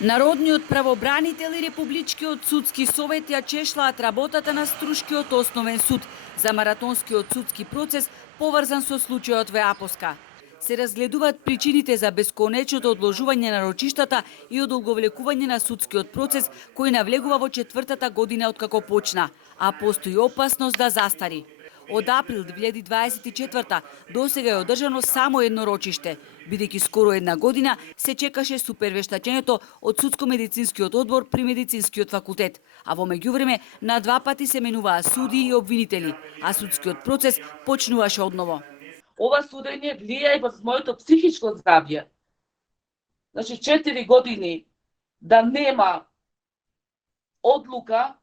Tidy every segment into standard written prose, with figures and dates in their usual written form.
Народниот правобранител и Републичкиот судски совет ја чешлаат работата на Струшкиот основен суд за маратонскиот судски процес поврзан со случајот во Апоска. Се разгледуваат причините за бесконечното одложување на рочиштата и одолговлекување на судскиот процес кој навлегува во четвртата година откако почна, а постои опасност да застари. Од април 2024 досега е одржано само едно рочиште, бидејќи скоро една година се чекаше супервештачењето од судско-медицинскиот одбор при медицинскиот факултет, а во меѓувреме на два пати се менуваа судии и обвинители, а судскиот процес почнуваше одново. Ова судење влијае и врз моето психичко здравје. Значи 4 години да нема одлука,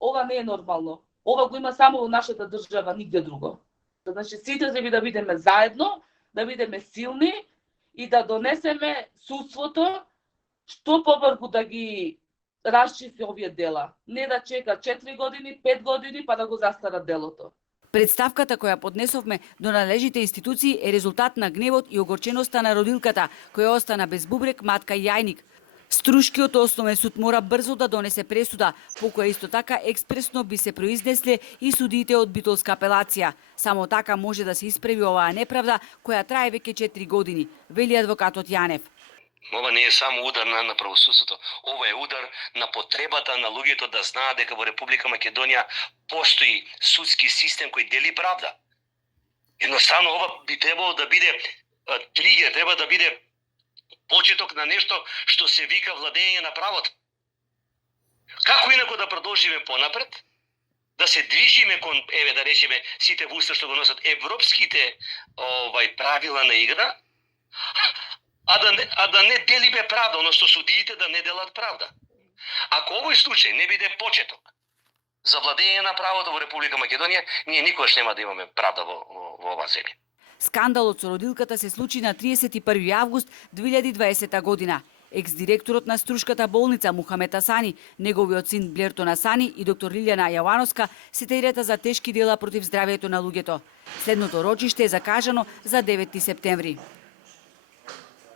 ова не е нормално. Ова го има само во нашата држава, нигде друго. Значи сите треба да бидеме заедно, да бидеме силни и да донесеме судството што побрзо да ги расчисти овие дела. Не да чека 4 години, 5 години па да го застара делото. Представката која поднесовме до належните институции е резултат на гневот и огорченоста на родилката, која остана без бубрек, матка и јајник. Струшкиот основен суд мора брзо да донесе пресуда, по која исто така експресно би се произнесле и судиите од битолска апелација. Само така може да се исправи оваа неправда која трае веќе 4 години, вели адвокатот Јанев. Ова не е само удар на правосудството, ова е удар на потребата на луѓето да знаат дека во Република Македонија постои судски систем кој дели правда. Едноставно ова би требало да биде тригер, треба да биде почеток на нешто што се вика владење на правото. Како инако да продолжиме понапред, да се движиме кон, да речеме, сите во уста што го носат европските правила на игра, а да не делиме правда, односно судиите да не делат правда. Ако овој случај не биде почеток за владење на правото во Република Македонија, ние никогаш нема да имаме правда во оваа земја. Скандалот со родилката се случи на 31 август 2020 година. Екс-директорот на Струшката болница Мухамет Асани, неговиот син Блертон Асани и доктор Лилјана Јавановска се терета за тешки дела против здравјето на луѓето. Следното рочиште е закажано за 9 септември.